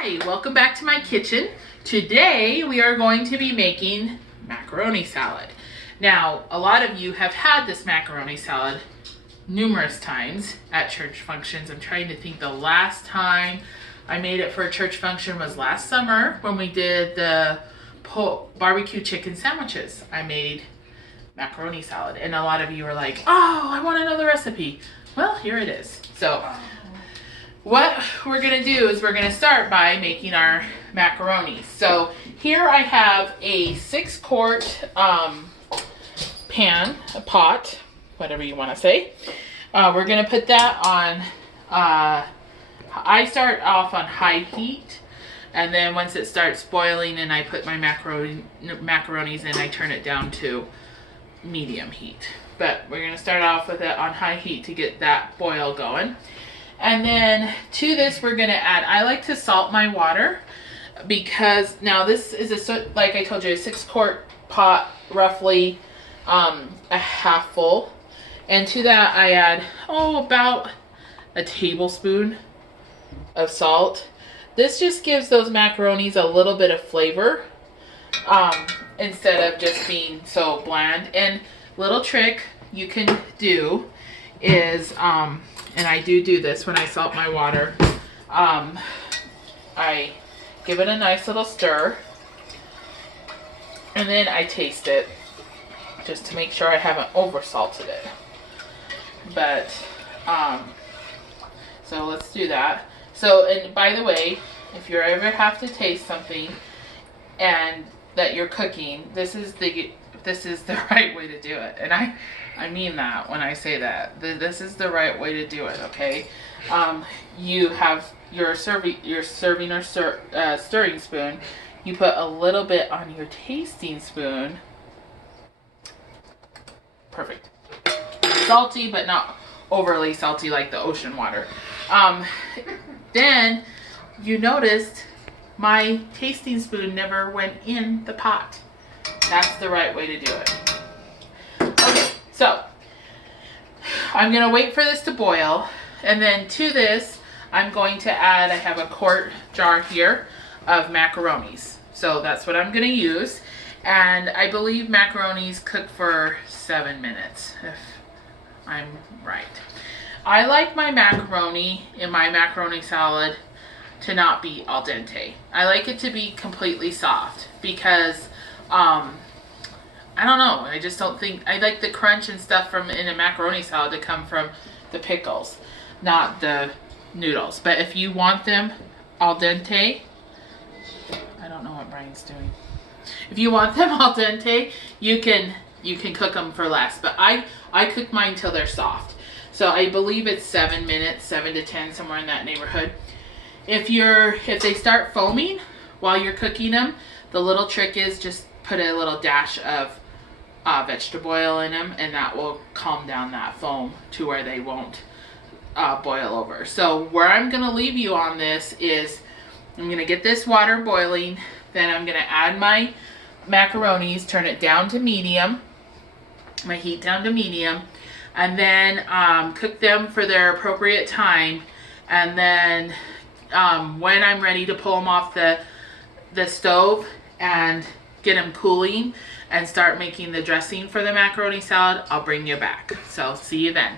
Hi, welcome back to my kitchen. Today we are going to be making macaroni salad. Now, a lot of you have had this macaroni salad numerous times at church functions. I'm trying to think the last time I made it for a church function was last summer when we did the barbecue chicken sandwiches. I made macaroni salad and a lot of you were like, oh, I want to know the recipe. Well, here it is. So what we're gonna do is we're gonna start by making our macaroni. So here I have a 6-quart pan, a pot, whatever you wanna say. We're gonna put that on, I start off on high heat, and then once it starts boiling and I put my macaronis in, I turn it down to medium heat. But we're gonna start off with it on high heat to get that boil going. And then to this we're gonna add, I like to salt my water because now this is like I told you, a 6-quart pot, roughly a half full. And to that I add, about a tablespoon of salt. This just gives those macaronis a little bit of flavor instead of just being so bland. And little trick you can do is, and I do this when I salt my water, I give it a nice little stir, and then I taste it just to make sure I haven't over salted it. But so let's do that. So, and by the way, if you ever have to taste something and that you're cooking, this is the right way to do it. And I mean that when I say that. This is the right way to do it, okay? You have your stirring spoon. You put a little bit on your tasting spoon. Perfect. Salty, but not overly salty like the ocean water. Then you noticed my tasting spoon never went in the pot. That's the right way to do it. Okay, so I'm gonna wait for this to boil, and then to this I'm going to add, I have a quart jar here of macaronis. So that's what I'm gonna use. And I believe macaronis cook for 7 minutes, if I'm right. I like my macaroni in my macaroni salad to not be al dente. I like it to be completely soft because I don't know, I just don't think, I like the crunch and stuff in a macaroni salad to come from the pickles, not the noodles. But if you want them al dente, I don't know what Brian's doing. If you want them al dente, you can cook them for less. But I cook mine till they're soft. So I believe it's 7 minutes, 7 to 10, somewhere in that neighborhood. If they start foaming while you're cooking them, the little trick is just put a little dash of vegetable oil in them, and that will calm down that foam to where they won't boil over. So where I'm gonna leave you on this is I'm gonna get this water boiling, then I'm gonna add my macaronis, turn it down to medium, my heat down to medium, and then cook them for their appropriate time. And then when I'm ready to pull them off the stove and get them cooling and start making the dressing for the macaroni salad, I'll bring you back. So see you then.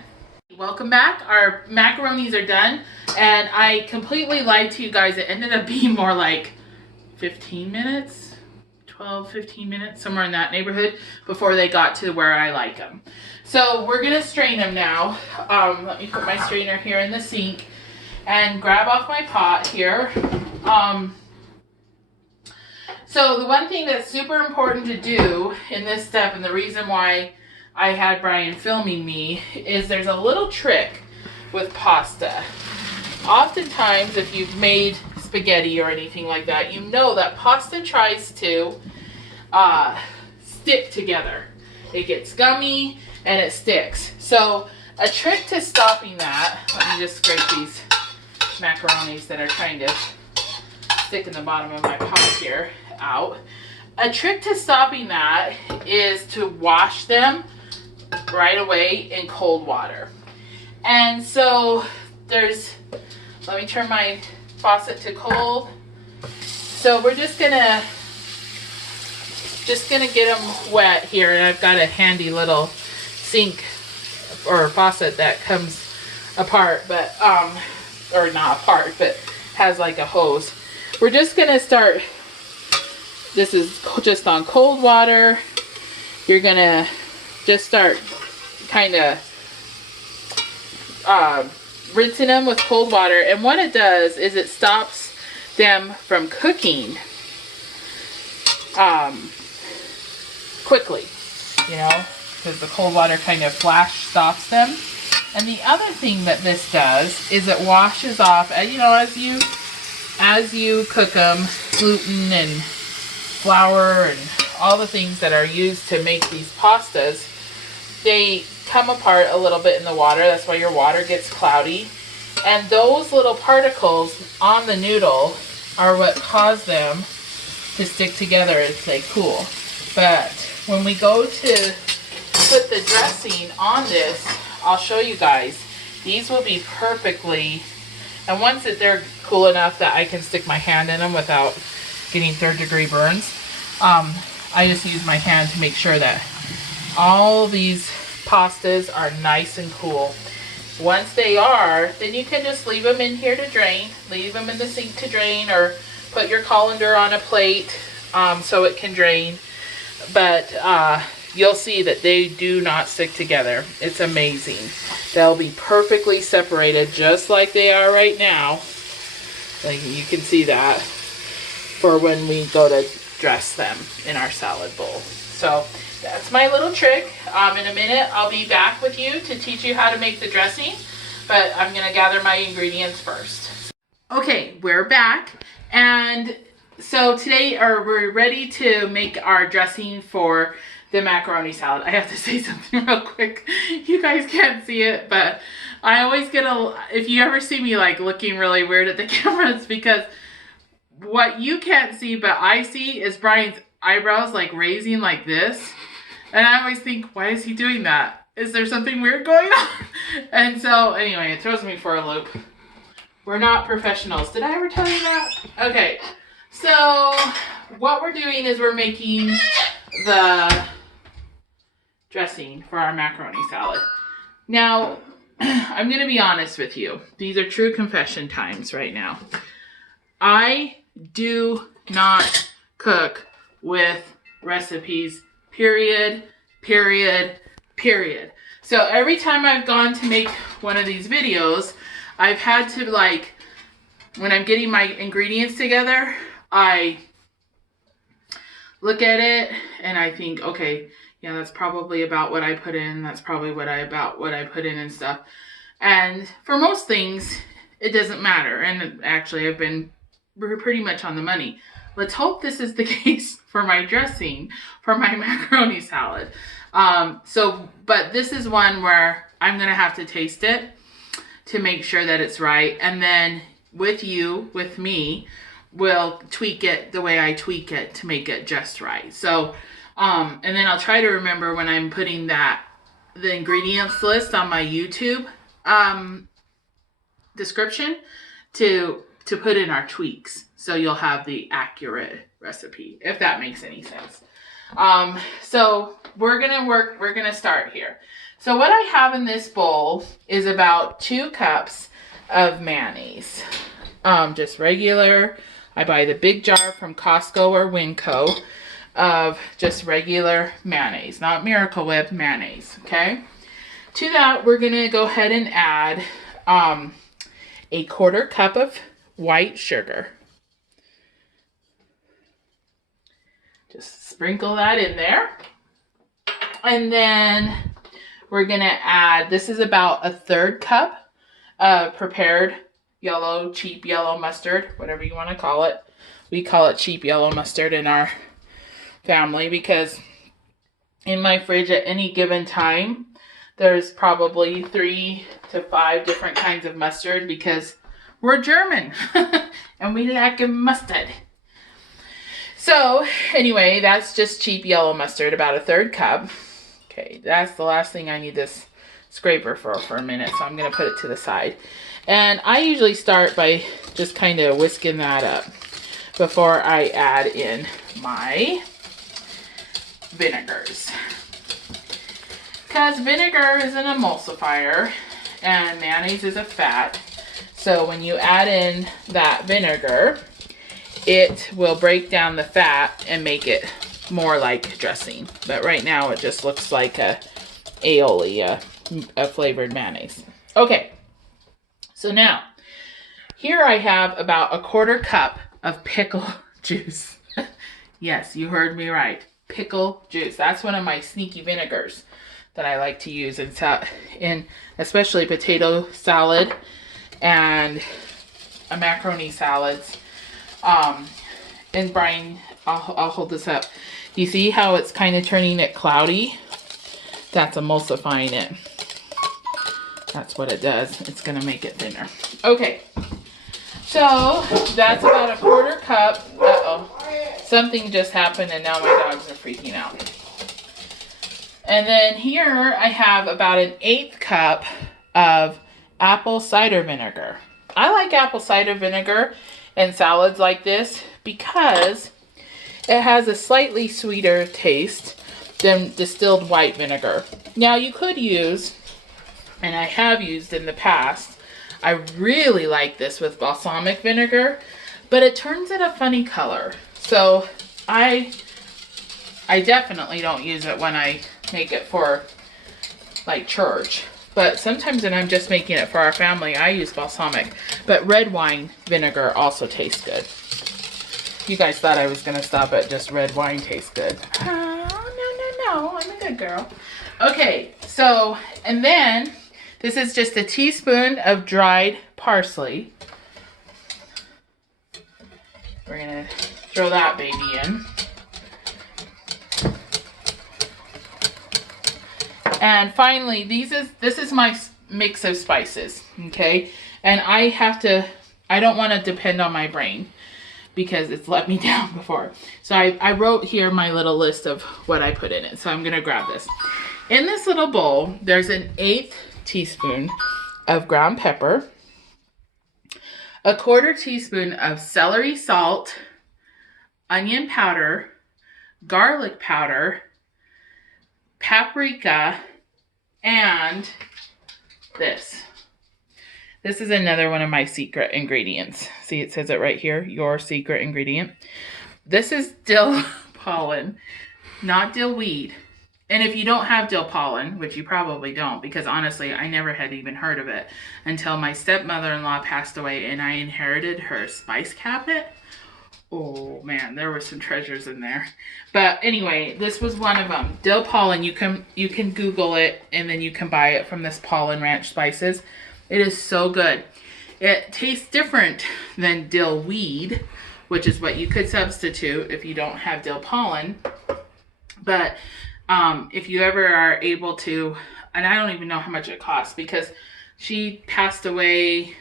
Welcome back. Our macaronis are done, and I completely lied to you guys. It ended up being more like 15 minutes, 12, 15 minutes, somewhere in that neighborhood before they got to where I like them. So we're gonna strain them now. Let me put my strainer here in the sink and grab off my pot here. So the one thing that's super important to do in this step, and the reason why I had Brian filming me, is there's a little trick with pasta. Oftentimes, if you've made spaghetti or anything like that, you know that pasta tries to stick together. It gets gummy and it sticks. So a trick to stopping that, let me just scrape these macaronis that are trying to stick in the bottom of my pot here out. A trick to stopping that is to wash them right away in cold water. And so let me turn my faucet to cold. So we're just gonna get them wet here, and I've got a handy little sink or faucet that comes apart, but or not apart, but has like a hose. We're just gonna start. This is just on cold water. You're gonna just start kind of rinsing them with cold water, and what it does is it stops them from cooking quickly, you know, because the cold water kind of flash stops them. And the other thing that this does is it washes off, you know, as you cook them, gluten and flour and all the things that are used to make these pastas, they come apart a little bit in the water. That's why your water gets cloudy. And those little particles on the noodle are what cause them to stick together as they cool. But when we go to put the dressing on this, I'll show you guys. These will be perfectly, and once they're cool enough that I can stick my hand in them without getting third-degree burns, I just use my hand to make sure that all these pastas are nice and cool. Once they are, then you can just leave them in here to drain. Leave them in the sink to drain, or put your colander on a plate so it can drain. But you'll see that they do not stick together. It's amazing. They'll be perfectly separated just like they are right now. Like you can see that for when we go to dress them in our salad bowl. So that's my little trick. In a minute I'll be back with you to teach you how to make the dressing, but I'm gonna gather my ingredients first. Okay, we're back, and so today we're ready to make our dressing for the macaroni salad. I have to say something real quick. You guys can't see it, but I always get if you ever see me like looking really weird at the camera, it's because what you can't see but I see is Brian's eyebrows like raising like this. And I always think, why is he doing that? Is there something weird going on? And so anyway, it throws me for a loop. We're not professionals. Did I ever tell you that? Okay, so what we're doing is we're making the dressing for our macaroni salad. Now, I'm going to be honest with you. These are true confession times right now. I do not cook with recipes, period. So every time I've gone to make one of these videos, I've had to, like, when I'm getting my ingredients together, I look at it and I think, okay, yeah, that's probably about what I put in. That's probably what I put in and stuff. And for most things, it doesn't matter. And actually, I've been pretty much on the money. Let's hope this is the case for my dressing for my macaroni salad. But this is one where I'm going to have to taste it to make sure that it's right. And then with me, we'll tweak it the way I tweak it to make it just right. So, and then I'll try to remember when I'm putting the ingredients list on my YouTube description to put in our tweaks. So you'll have the accurate recipe, if that makes any sense. So we're gonna start here. So what I have in this bowl is about 2 cups of mayonnaise. Just regular, I buy the big jar from Costco or Winco of just regular mayonnaise, not Miracle Whip mayonnaise, okay? To that, we're gonna go ahead and add a 1/4 cup of white sugar. Just sprinkle that in there. And then we're gonna add, this is about 1/3 cup of prepared cheap yellow mustard, whatever you wanna call it. We call it cheap yellow mustard in our family because in my fridge at any given time, there's probably 3 to 5 different kinds of mustard because we're German and we like mustard. So anyway, that's just cheap yellow mustard, about 1/3 cup. Okay, that's the last thing I need this scraper for a minute, so I'm gonna put it to the side. And I usually start by just kind of whisking that up. before I add in my vinegars. Because vinegar is an emulsifier and mayonnaise is a fat. So when you add in that vinegar, it will break down the fat and make it more like dressing. But right now it just looks like a aioli, a flavored mayonnaise. Okay, so now here I have about a 1/4 cup of pickle juice. Yes, you heard me right. Pickle juice. That's one of my sneaky vinegars that I like to use in especially potato salad and a macaroni salads. And Brian, I'll hold this up. You see how it's kind of turning it cloudy? That's emulsifying it. That's what it does. It's going to make it thinner. Okay. So that's about a 1/4 cup. Uh-oh. Something just happened and now my dogs are freaking out. And then here I have about an 1/8 cup of apple cider vinegar. I like apple cider vinegar in salads like this because it has a slightly sweeter taste than distilled white vinegar. Now you could use, and I have used in the past, I really like this with balsamic vinegar, but it turns it a funny color. So I definitely don't use it when I make it for like church. But sometimes when I'm just making it for our family, I use balsamic. But red wine vinegar also tastes good. You guys thought I was going to stop at just red wine tastes good. No, I'm a good girl. Okay, so, and then this is just a teaspoon of dried parsley. We're going to throw that baby in. And finally, this is my mix of spices, okay? And I don't want to depend on my brain because it's let me down before. So I wrote here my little list of what I put in it. So I'm going to grab this. In this little bowl, there's an 1/8 teaspoon of ground pepper, a 1/4 teaspoon of celery salt, onion powder, garlic powder, paprika, and this. This is another one of my secret ingredients. See, it says it right here, your secret ingredient. This is dill pollen, not dill weed. And if you don't have dill pollen, which you probably don't, because honestly, I never had even heard of it until my stepmother-in-law passed away and I inherited her spice cabinet. Oh man, there were some treasures in there. But anyway, this was one of them. Dill pollen, you can Google it and then you can buy it from this Pollen Ranch Spices. It is so good. It tastes different than dill weed, which is what you could substitute if you don't have dill pollen. But if you ever are able to, and I don't even know how much it costs because she passed away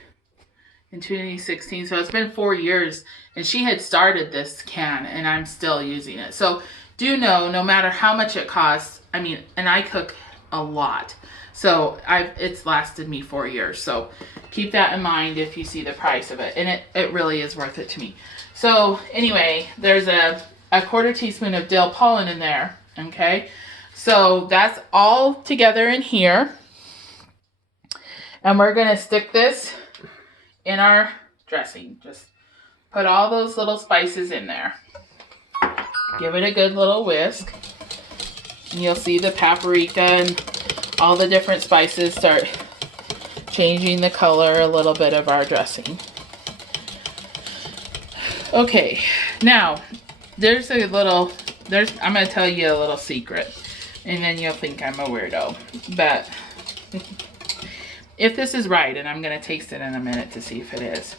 in 2016, so it's been 4 years, and she had started this can, and I'm still using it. So do know, no matter how much it costs, I mean, and I cook a lot, so it's lasted me 4 years. So keep that in mind if you see the price of it, and it really is worth it to me. So anyway, there's a 1/4 teaspoon of dill pollen in there, okay? So that's all together in here, and we're gonna stick this in our dressing. Just put all those little spices in there. Give it a good little whisk. And you'll see the paprika and all the different spices start changing the color a little bit of our dressing. Okay, now I'm going to tell you a little secret. And then you'll think I'm a weirdo. But if this is right, and I'm going to taste it in a minute to see if it is.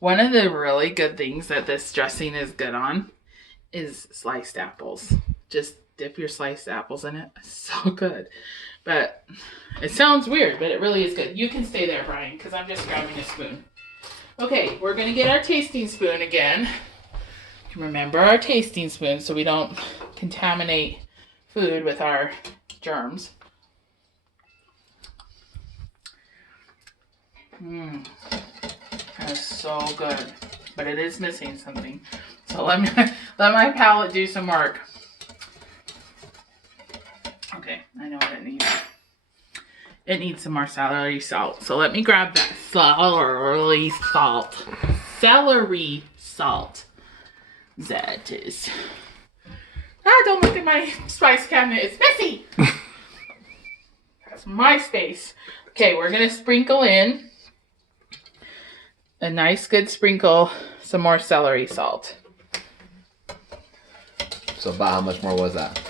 One of the really good things that this dressing is good on is sliced apples. Just dip your sliced apples in it. It's so good. But it sounds weird, but it really is good. You can stay there, Brian, because I'm just grabbing a spoon. Okay, we're going to get our tasting spoon again. Remember our tasting spoon so we don't contaminate food with our germs. That is so good. but it is missing something. So let my palette do some work. Okay, I know what it needs. It needs some more celery salt. So let me grab that celery salt. Celery salt. That is. Don't look at my spice cabinet. It's messy. That's my space. Okay, we're going to sprinkle in a nice good sprinkle, some more celery salt. So about how much more was that?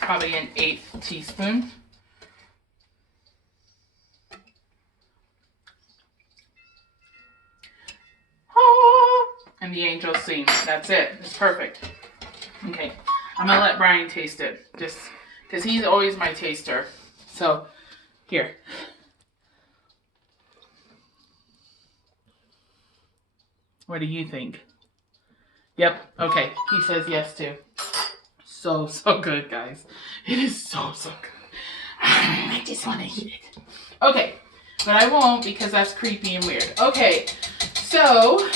Probably an 1/8 teaspoon. And the angels sing. That's it. It's perfect. Okay, I'm gonna let Brian taste it, just because he's always my taster. So, here. What do you think? Yep. Okay. He says yes too. So good, guys. It is so good. I just want to eat it. Okay, but I won't because that's creepy and weird. Okay, so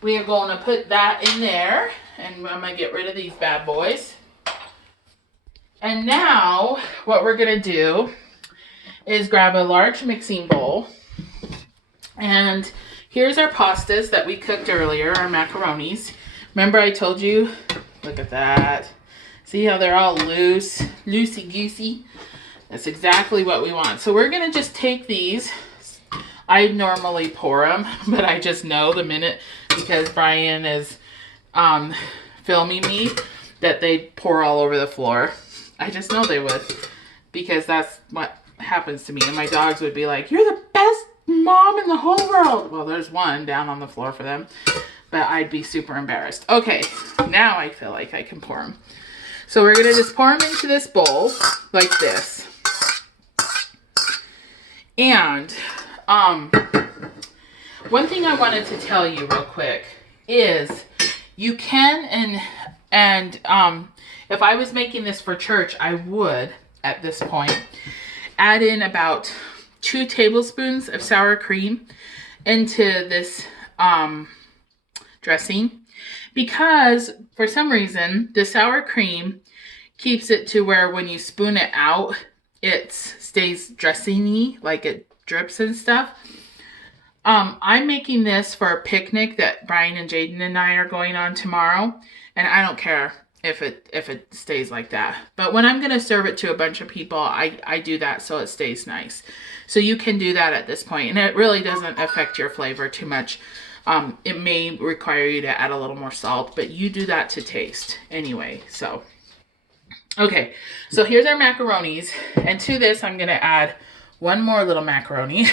we are going to put that in there, and I'm going to get rid of these bad boys. And now what we're going to do is grab a large mixing bowl, and here's our pastas that we cooked earlier, our macaronis. Remember I told you, look at that. See how they're all loosey-goosey? That's exactly what we want. So we're going to just take these. I normally pour them, but I just know the minute, because Brian is filming me, that they pour all over the floor. I just know they would, because that's what happens to me. And my dogs would be like, "You're the best mom in the whole world." Well, there's one down on the floor for them, but I'd be super embarrassed. Okay, now I feel like I can pour them. So we're going to just pour them into this bowl like this. And one thing I wanted to tell you real quick is you can, and if I was making this for church, I would, at this point, add in about 2 tablespoons of sour cream into this dressing, because for some reason the sour cream keeps it to where when you spoon it out, it stays dressing-y, like it drips and stuff. I'm making this for a picnic that Brian and Jaden and I are going on tomorrow, and I don't care if it stays like that. But when I'm going to serve it to a bunch of people, I do that so it stays nice. So you can do that at this point, and it really doesn't affect your flavor too much. It may require you to add a little more salt, but you do that to taste anyway. So, okay, so here's our macaronis, and to this I'm going to add one more little macaroni.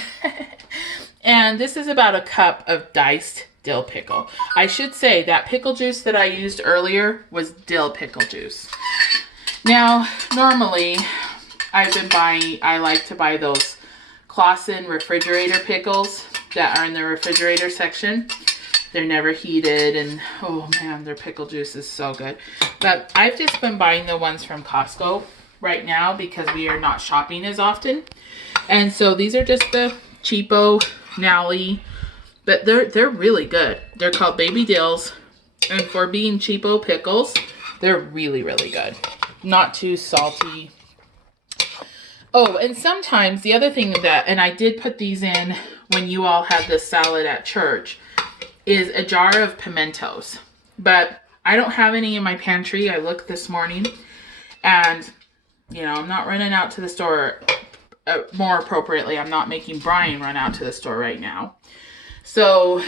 And this is about a cup of diced dill pickle. I should say that pickle juice that I used earlier was dill pickle juice. Now, normally I like to buy those Clausen refrigerator pickles that are in the refrigerator section. They're never heated, and oh man, their pickle juice is so good. But I've just been buying the ones from Costco right now because we are not shopping as often. And so these are just the cheapo Nally, but they're really good. They're called baby dills, and for being cheapo pickles, they're really, really good. Not too salty. Oh, and sometimes the other thing that, and I did put these in when you all had this salad at church, is a jar of pimentos. But I don't have any in my pantry. I looked this morning, and you know, I'm not running out to the store. More appropriately, I'm not making Brian run out to the store right now. So,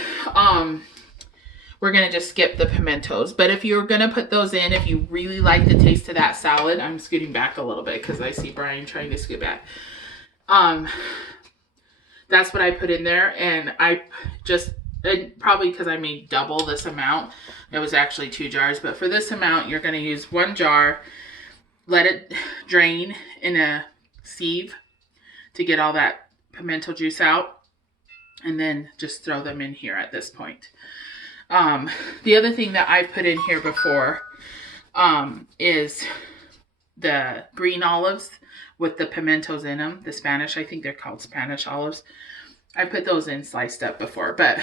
we're going to just skip the pimentos. But if you're going to put those in, if you really like the taste of that salad, I'm scooting back a little bit because I see Brian trying to scoot back. That's what I put in there. And I just, probably because I made double this amount, it was actually 2 jars. But for this amount, you're going to use 1 jar, let it drain in a sieve to get all that pimento juice out, and then just throw them in here at this point. The other thing that I put in here before is the green olives with the pimentos in them. The Spanish, I think they're called Spanish olives. I put those in sliced up before, but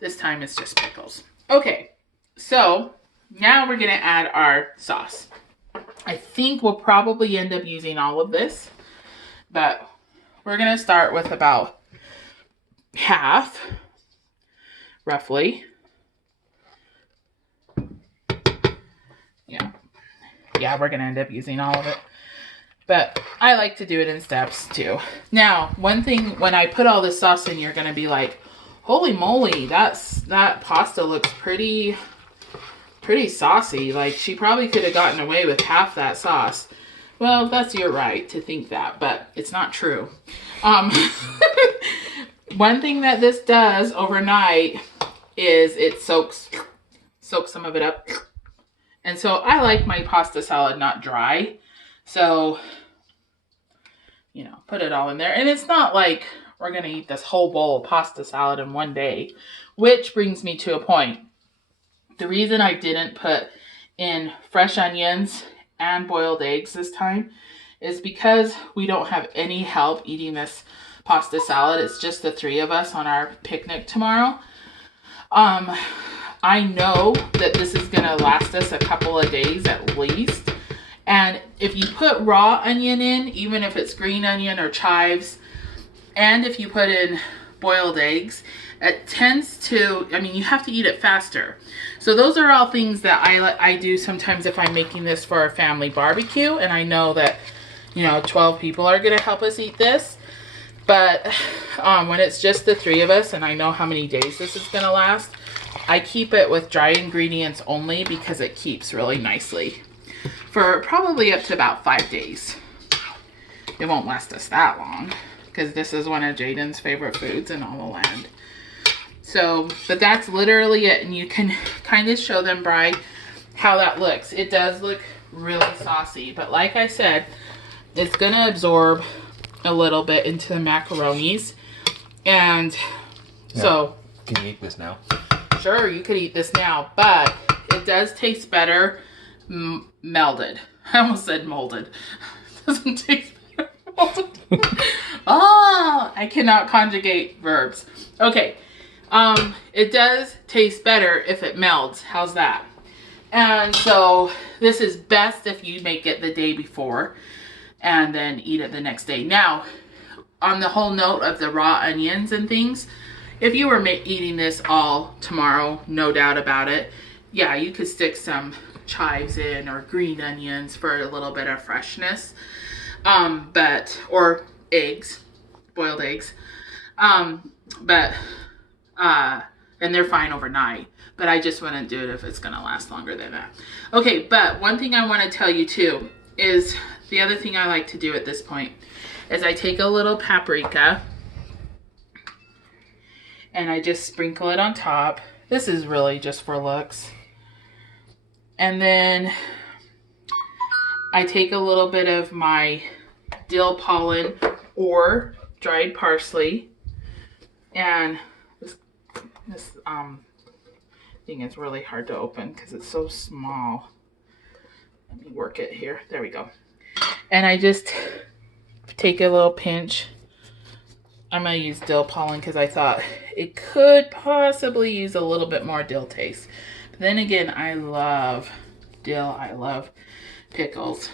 this time it's just pickles. Okay, so now we're gonna add our sauce. I think we'll probably end up using all of this, but we're gonna start with about half, roughly. Yeah, we're gonna end up using all of it. But I like to do it in steps too. Now, one thing, when I put all this sauce in, you're gonna be like, holy moly, that pasta looks pretty saucy. Like, she probably could have gotten away with half that sauce. Well, that's your right to think that, but it's not true. One thing that this does overnight is it soaks some of it up. And so I like my pasta salad not dry. So, you know, put it all in there. And it's not like we're going to eat this whole bowl of pasta salad in one day, which brings me to a point. The reason I didn't put in fresh onions and boiled eggs this time is because we don't have any help eating this pasta salad. It's just the three of us on our picnic tomorrow. I know that this is going to last us a couple of days at least. And if you put raw onion in, even if it's green onion or chives, and if you put in boiled eggs, it tends to, I mean, you have to eat it faster. So those are all things that I do sometimes if I'm making this for a family barbecue. And I know that, you know, 12 people are going to help us eat this. But when it's just the three of us and I know how many days this is going to last, I keep it with dry ingredients only because it keeps really nicely for probably up to about 5 days. It won't last us that long because this is one of Jaden's favorite foods in all the land. So, but that's literally it. And you can kind of show them, Bri, how that looks. It does look really saucy, but like I said, it's going to absorb a little bit into the macaronis. And yeah. So, can you eat this now? Sure, you could eat this now, but it does taste better melded. I almost said molded. It doesn't taste better molded. Oh, I cannot conjugate verbs. Okay, it does taste better if it melds. How's that? And so this is best if you make it the day before and then eat it the next day. Now, on the whole note of the raw onions and things, if you were eating this all tomorrow, no doubt about it, yeah, you could stick some chives in or green onions for a little bit of freshness, or eggs, boiled eggs, and they're fine overnight, but I just wouldn't do it if it's going to last longer than that. Okay, but one thing I want to tell you too is the other thing I like to do at this point is I take a little paprika and I just sprinkle it on top. This is really just for looks. And then I take a little bit of my dill pollen or dried parsley. And this thing is really hard to open because it's so small. Let me work it here. There we go. And I just take a little pinch. I'm going to use dill pollen because I thought it could possibly use a little bit more dill taste. But then again, I love dill. I love pickles.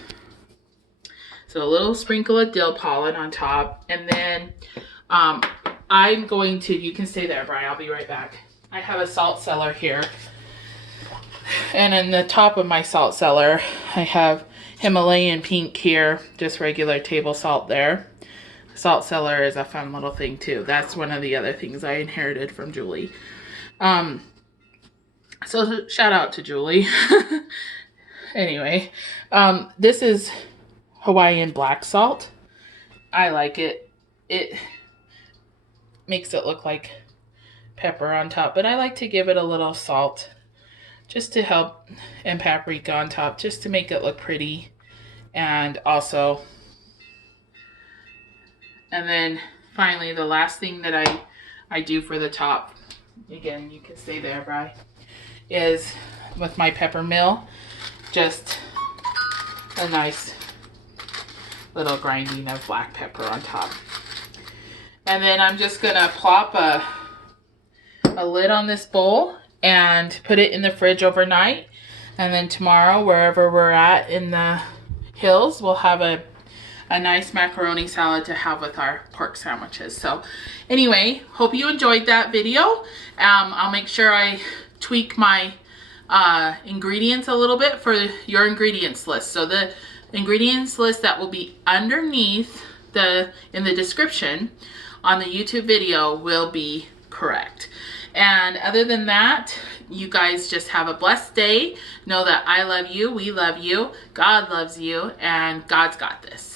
So a little sprinkle of dill pollen on top. And then I'm going to, you can stay there, Brian. I'll be right back. I have a salt cellar here. And in the top of my salt cellar, I have Himalayan pink here, just regular table salt there. Salt cellar is a fun little thing too. That's one of the other things I inherited from Julie. So shout out to Julie. Anyway, this is Hawaiian black salt. I like it. It makes it look like pepper on top, but I like to give it a little salt just to help, and paprika on top just to make it look pretty. And also, and then finally, the last thing that I do for the top, again, you can stay there, Bri, is with my pepper mill, just a nice little grinding of black pepper on top. And then I'm just gonna plop a lid on this bowl and put it in the fridge overnight. And then tomorrow, wherever we're at in the hills, we'll have a nice macaroni salad to have with our pork sandwiches. So anyway, hope you enjoyed that video. I'll make sure I tweak my ingredients a little bit for your ingredients list. So the ingredients list that will be underneath in the description on the YouTube video will be correct. And other than that, you guys just have a blessed day. Know that I love you, we love you, God loves you, and God's got this.